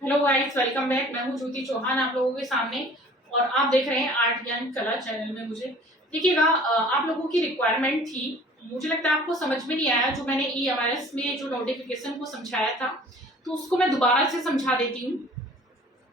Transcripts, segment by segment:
Hello guys, welcome back. मैं हूं ज्योति चौहान आप लोगों के सामने और आप देख रहे हैं आर्ट ज्ञान कला चैनल में मुझे। देखिएगा, आप लोगों की रिक्वायरमेंट थी। मुझे लगता है आपको समझ में नहीं आया जो मैंने EMRS में जो नोटिफिकेशन को समझाया था, तो उसको मैं दोबारा से समझा देती हूँ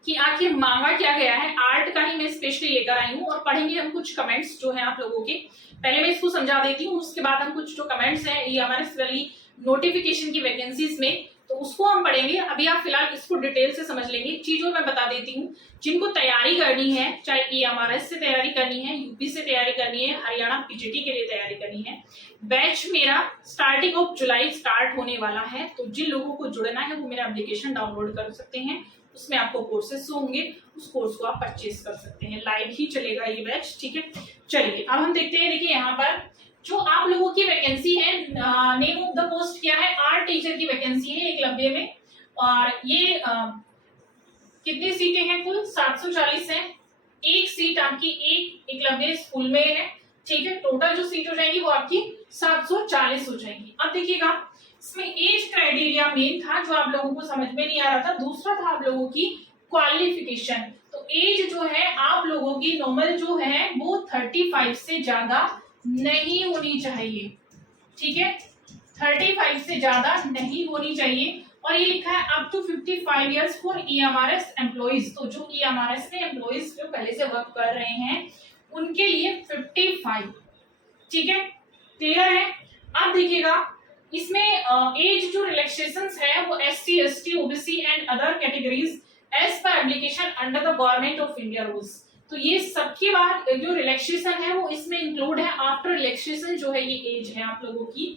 कि आखिर मांगा क्या गया है। आर्ट का ही मैं स्पेशली लेकर आई हूँ और पढ़ेंगे हम कुछ कमेंट्स जो हैं आप लोगों के। पहले मैं इसको समझा देती हूँ, उसके बाद हम कुछ जो कमेंट्स हैं EMRS वाली नोटिफिकेशन की वैकेंसीज में, तो उसको हम पढ़ेंगे। अभी आप फिलहाल इसको डिटेल से समझ लेंगे। चीजों मैं बता देती हूँ जिनको तैयारी करनी है, चाहे EMRS से तैयारी करनी है, यूपी से तैयारी करनी है, हरियाणा PGT के लिए तैयारी करनी है। बैच मेरा स्टार्टिंग ऑफ जुलाई स्टार्ट होने वाला है, तो जिन लोगों को जुड़ना है वो मेरा एप्लीकेशन डाउनलोड कर सकते हैं। उसमें आपको कोर्सेस होंगे, उस कोर्स को आप परचेज कर सकते हैं। लाइव ही चलेगा ये बैच, ठीक है। चलिए अब हम देखते हैं। देखिए यहाँ पर जो आप लोगों की वैकेंसी है, नेम ऑफ द पोस्ट क्या है, आर्ट टीचर की वैकेंसी है एकलव्य में। और ये कितनी सीटें हैं? कुल 740 है। एक सीट आपकी एक एकलव्य स्कूल में है, ठीक है। टोटल जो सीट हो जाएगी वो आपकी 740 हो जाएंगी। अब देखिएगा, इसमें एज क्राइटेरिया मेन था जो आप लोगों को समझ में नहीं आ रहा था। दूसरा था आप लोगों की क्वालिफिकेशन। तो एज जो है आप लोगों की नॉर्मल जो है वो 35 से ज्यादा नहीं होनी चाहिए, ठीक है। 35 से ज्यादा नहीं होनी चाहिए। और ये लिखा है up to 55 years for EMRS employees. तो जो EMRS में एम्प्लॉइज जो पहले से वर्क कर रहे हैं उनके लिए 55, ठीक है। क्लियर है? अब देखिएगा, इसमें एज जो रिलैक्सेशन है वो SC, ST, OBC and other categories as per application under the government of India rules. तो ये सबके बाद जो रिलैक्सेशन है वो इसमें इंक्लूड है। आफ्टर रिलैक्सेशन जो है ये एज है आप लोगों की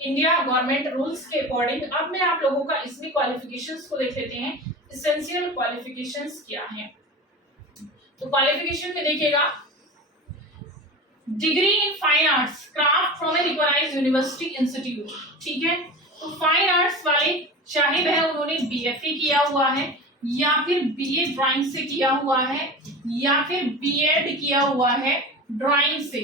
इंडिया गवर्नमेंट रूल्स के अकॉर्डिंग। अब मैं आप लोगों का इसमें क्वालिफिकेशंस को देख लेते हैं। एसेंशियल क्वालिफिकेशंस क्या है? तो क्वालिफिकेशन में देखिएगा, degree in fine arts craft from a recognized university institute, ठीक है। तो फाइन आर्ट्स वाले चाहे वह उन्होंने BFA किया हुआ है या फिर BA ड्राइंग से किया हुआ है या फिर B.Ed किया हुआ है ड्राइंग से,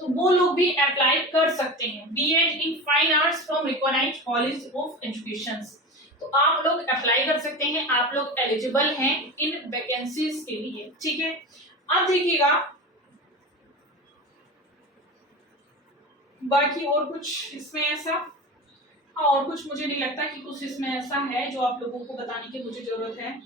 तो वो लोग भी अप्लाई कर सकते हैं। B.Ed in fine arts from recognized college of education, तो आप लोग अप्लाई कर सकते हैं। आप लोग एलिजिबल हैं इन वैकेंसीज के लिए, ठीक है। अब देखिएगा, बाकी और कुछ इसमें ऐसा, हाँ, और कुछ मुझे नहीं लगता कि कुछ इसमें ऐसा है जो आप लोगों को बताने की मुझे जरूरत है।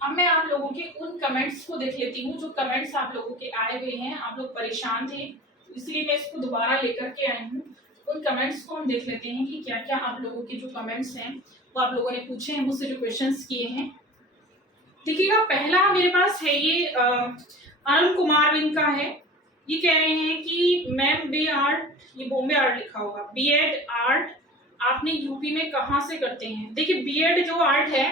अब मैं आप लोगों के उन कमेंट्स को देख लेती हूँ जो कमेंट्स आप लोगों के आए हुए हैं। आप लोग परेशान थे, इसलिए मैं इसको दोबारा लेकर के आई हूँ। उन कमेंट्स को हम देख लेते हैं कि क्या क्या आप लोगों के जो कमेंट्स हैं वो आप लोगों ने पूछे हैं, मुझसे जो क्वेश्चंस किए हैं। देखिएगा, पहला मेरे पास है ये अरुण कुमार विन का है। ये कह रहे हैं कि मैम बी आर्ट, ये बॉम्बे आर्ट लिखा होगा, B.Ed आर्ट आपने यूपी में कहाँ से करते हैं? देखिए, B.Ed जो आर्ट है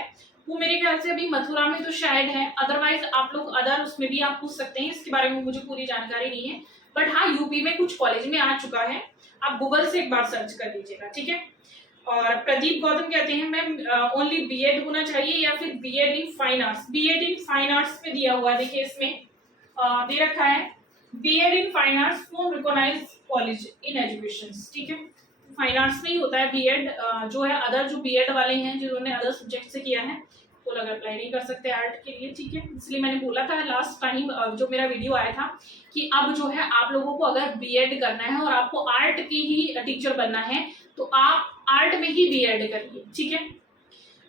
वो मेरे ख्याल से अभी मथुरा में तो शायद है, अदरवाइज आप लोग अदर उसमें भी आप पूछ सकते हैं। इसके बारे में मुझे पूरी जानकारी नहीं है, बट हाँ यूपी में कुछ कॉलेज में आ चुका है। आप गूगल से एक बार सर्च कर लीजिएगा, ठीक है। और प्रदीप गौतम कहते हैं मैम ओनली B.Ed होना चाहिए या फिर B.Ed in fine arts. B.Ed in fine arts में दिया हुआ है, देखिए इसमें दे रखा है B.Ed in fine arts from recognized college in education, ठीक है। फाइन आर्ट्स में ही होता है B.Ed। जो है अदर जो B.Ed वाले हैं जिन्होंने अदर सब्जेक्ट से किया है वो लोग अप्लाई नहीं कर सकते आर्ट के लिए, ठीक है। इसलिए मैंने बोला था लास्ट टाइम जो मेरा वीडियो आया था कि अब जो है आप लोगों को अगर B.Ed करना है और आपको आर्ट की ही टीचर बनना है तो आप आर्ट में ही B.Ed करिए, ठीक है।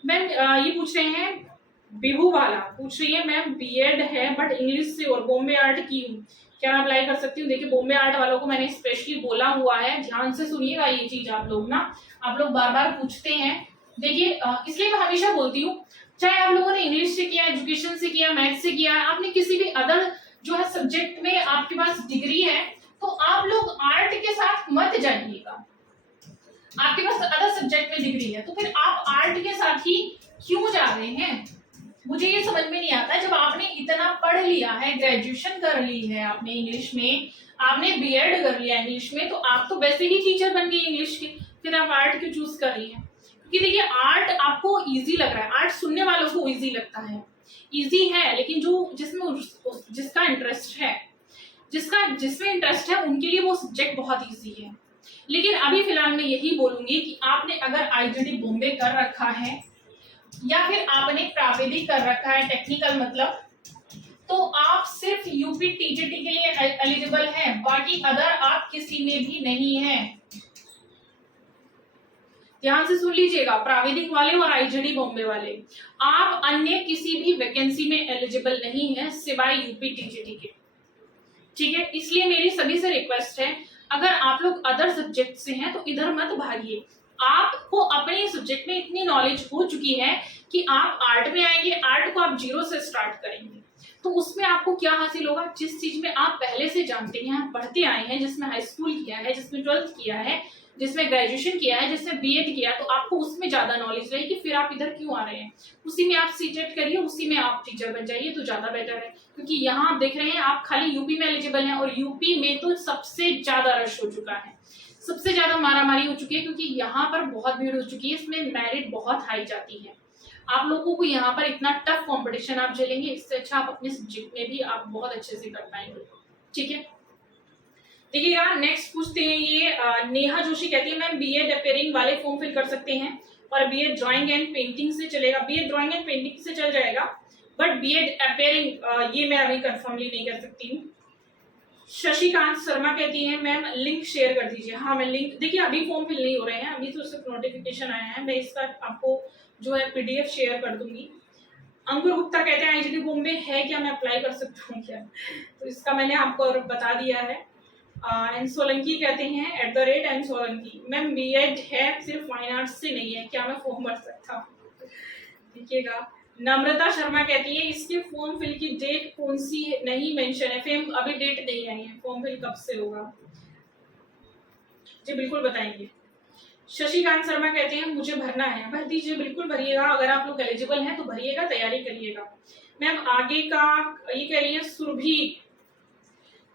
मैम ये पूछ रहे हैं, बिहू वाला पूछ रही है मैम B.Ed है बट इंग्लिश से और बॉम्बे आर्ट की हूँ, क्या मैं अप्लाई कर सकती हूँ? देखिए, बॉम्बे आर्ट वालों को मैंने स्पेशली बोला हुआ है, ध्यान से सुनिएगा ये चीज। आप लोग ना, आप लोग बार बार पूछते हैं। देखिए इसलिए मैं हमेशा बोलती हूँ, चाहे आप लोगों ने इंग्लिश से किया, एजुकेशन से किया, मैथ से किया, आपने किसी भी अदर जो है सब्जेक्ट में आपके पास डिग्री है, तो आप लोग आर्ट के साथ मत जाइएगा। आपके पास अदर सब्जेक्ट में डिग्री है तो फिर आप आर्ट के साथ ही क्यों जा रहे हैं? मुझे ये समझ में नहीं आता। जब आपने इतना पढ़ लिया है, ग्रेजुएशन कर ली है आपने इंग्लिश में, आपने B.Ed कर लिया इंग्लिश में, तो आप तो वैसे ही टीचर बन गई इंग्लिश की, फिर आप आर्ट क्यों चूज कर रही हैं? क्योंकि देखिए, आर्ट आपको इजी लग रहा है, आर्ट सुनने वालों को इजी लगता है, इजी है, लेकिन जो जिसका इंटरेस्ट है, जिसमें इंटरेस्ट है उनके लिए वो सब्जेक्ट बहुत इजी है। लेकिन अभी फिलहाल मैं यही बोलूंगी कि आपने अगर IGD बॉम्बे कर रखा है या फिर आपने प्राविधिक कर रखा है टेक्निकल मतलब, तो आप सिर्फ यूपी टीजीटी के लिए एलिजिबल हैं, बाकी अदर आप किसी में भी नहीं हैं। ध्यान से सुन लीजिएगा, प्राविधिक वाले और आईजीडी बॉम्बे वाले, आप अन्य किसी भी वैकेंसी में एलिजिबल नहीं है सिवाय यूपी टीजीटी के। ठीक है, इसलिए मेरी सभी से रिक्वेस्ट है, अगर आप लोग अदर सब्जेक्ट से हैं तो इधर मत भागिए। आपको अपने सब्जेक्ट में इतनी नॉलेज हो चुकी है कि आप आर्ट में आएंगे, आर्ट को आप जीरो से स्टार्ट करेंगे, तो उसमें आपको क्या हासिल होगा, जिस चीज में आप पहले से जानते हैं, पढ़ते आए हैं, जिसमें हाई स्कूल किया है, जिसमें 12th किया है, जिसमें ग्रेजुएशन किया है, जिसमें बीएड किया, तो आपको उसमें ज्यादा नॉलेज रहेगी, फिर आप इधर क्यों आ रहे हैं। उसी में आप सीटेट करिए, उसी में आप टीचर बन जाइए तो ज्यादा बेटर है। क्योंकि यहाँ आप देख रहे हैं आप खाली यूपी में एलिजिबल हैं, और यूपी में तो सबसे ज्यादा रश हो चुका है, सबसे ज्यादा मारामारी हो चुकी है, क्योंकि यहाँ पर बहुत भीड़ हो चुकी है, इसमें मेरिट बहुत हाई जाती है। आप लोगों को यहाँ पर इतना टफ कंपटीशन आप झेलेंगे, इससे अच्छा आप अपने सब्जेक्ट में भी आप बहुत अच्छे से कर पाएंगे। ठीक है, देखिएगा नेक्स्ट पूछते हैं ये नेहा जोशी कहती है मैम बीएड अपेयरिंग वाले फॉर्म फिल कर सकते हैं, और बीएड ड्राइंग एंड पेंटिंग से चलेगा। बीएड ड्राइंग एंड पेंटिंग से चल जाएगा, बट बीएड अपेयरिंग ये मैं अभी कंफर्मली नहीं कर सकती हूँ। शशिकांत शर्मा कहती है मैम लिंक शेयर कर दीजिए। हाँ, मैं लिंक, देखिए अभी फॉर्म फिल नहीं हो रहे हैं, अभी तो सिर्फ नोटिफिकेशन आया है, मैं इसका आपको जो है पीडीएफ शेयर कर दूंगी। अंकुर गुप्ता कहते हैं आईजीडी बॉम्बे है क्या, मैं अप्लाई कर सकता हूँ क्या, तो इसका मैंने आपको बता दिया है। एन सोलंकी कहते हैं @एन सोलंकी, मैम बीएड है सिर्फ फाइन आर्ट्स से नहीं है, क्या मैं फॉर्म भर सकता हूँ। देखिएगा नम्रता शर्मा कहती है इसके फॉर्म फिल की डेट कौन सी है, नहीं मेंशन है, फिर अभी डेट नहीं आई है, फॉर्म फिल कब से होगा जी बिल्कुल बताएंगे। शशिकांत शर्मा कहते हैं मुझे भरना है, भर दीजिए, बिल्कुल भरिएगा, अगर आप लोग एलिजिबल हैं तो भरिएगा, तैयारी करिएगा। मैम आगे का ये कह रही है सुरभि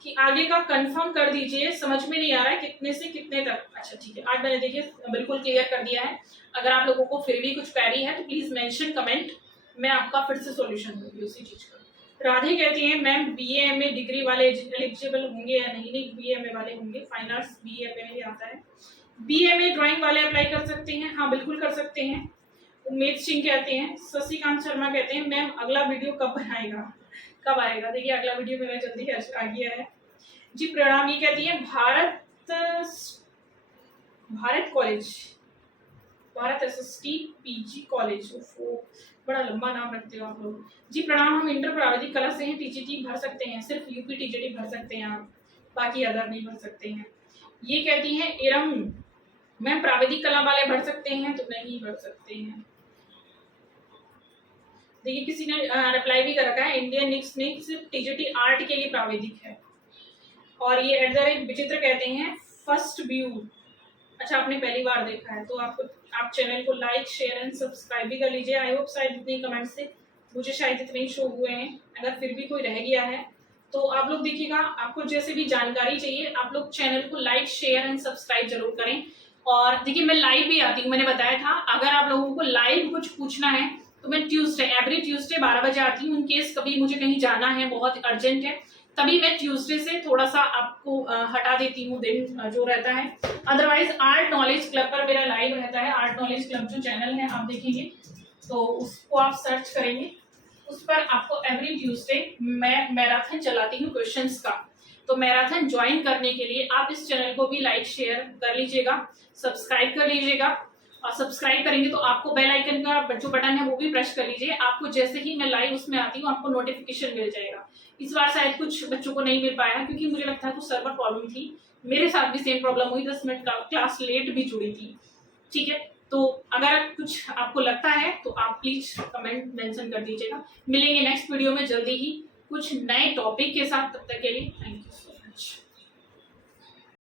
कि आगे का कंफर्म कर दीजिए, समझ में नहीं आ रहा है कितने से कितने तक। अच्छा ठीक है, आज मैंने देखिए बिल्कुल क्लियर कर दिया है, अगर आप लोगों को फिर भी कुछ क्वेरी है तो प्लीज मेंशन कमेंट, मैं आपका फिर से सॉल्यूशन दूंगी उसी चीज का। राधे कहती है मैम बीएमए डिग्री वाले एलिजिबल होंगे या नहीं, नहीं बीएमए वाले होंगे, फाइन आर्ट्स बीएमए में आता है। बीएमए ड्राइंग वाले अप्लाई कर सकते हैं, हाँ बिल्कुल कर सकते हैं। उमेश सिंह कहते हैं, शशिकांत शर्मा कहते हैं मैम अगला वीडियो कब बनाएगा, कब आएगा, देखिए अगला वीडियो मेरा जल्दी आ गया है जी। प्रणाम ये कहती है Bharat college, Bharat SST PG college, बड़ा लंबा नाम रखते हो आप लोग जी। प्रणाम, हम इंटर प्राविधिक कला से हैं, टीजीटी भर सकते हैं, सिर्फ यूपी टीजीटी भर सकते हैं आप, बाकी अदर नहीं भर सकते हैं। ये कहती है एरम मैं प्राविधिक कला वाले भर सकते हैं, तो नहीं भर सकते हैं। देखिए किसी ने रिप्लाई भी कर रखा है इंडियन निक्स ने सिर्फ टीजीटी आर्ट के लिए प्राविधिक है। और ये @विचित्र कहते हैं फर्स्ट व्यू, अच्छा आपने पहली बार देखा है तो आप चैनल को लाइक शेयर एंड सब्सक्राइब भी कर लीजिए। आई होप शायद इतने कमेंट से मुझे शायद इतने ही शो हुए हैं, अगर फिर भी कोई रह गया है तो आप लोग देखिएगा, आपको जैसे भी जानकारी चाहिए आप लोग चैनल को लाइक शेयर एंड सब्सक्राइब जरूर करें। और देखिए मैं लाइव भी आती हूँ, मैंने बताया था अगर आप लोगों को लाइव कुछ पूछना है तो मैं एवरी ट्यूसडे 12 बजे आती हूँ। इनकेस कभी मुझे कहीं जाना है बहुत अर्जेंट है तभी मैं ट्यूसडे से थोड़ा सा आपको हटा देती हूँ दिन जो रहता है। अदरवाइज आर्ट नॉलेज क्लब पर मेरा लाइव रहता है, आर्ट नॉलेज क्लब जो चैनल है आप देखेंगे तो उसको आप सर्च करेंगे, उस पर आपको एवरी ट्यूसडे मैं मैराथन चलाती हूँ क्वेश्चंस का, तो मैराथन ज्वाइन करने के लिए आप इस चैनल को भी लाइक शेयर कर लीजिएगा, सब्सक्राइब कर लीजिएगा। और सब्सक्राइब करेंगे तो आपको बेल आइकन का जो बटन है वो भी प्रेस कर लीजिए, आपको जैसे ही मैं लाइव उसमें आती हूँ आपको नोटिफिकेशन मिल जाएगा। इस बार शायद कुछ बच्चों को नहीं मिल पाया क्योंकि मुझे लगता है कुछ सर्वर प्रॉब्लम थी, मेरे साथ भी सेम प्रॉब्लम हुई, 10 मिनट का क्लास लेट भी जुड़ी थी। ठीक है, तो अगर कुछ आपको लगता है तो आप प्लीज कमेंट मेंशन कर दीजिएगा। मिलेंगे नेक्स्ट वीडियो में जल्दी ही कुछ नए टॉपिक के साथ, तब तक के लिए थैंक यू सो मच।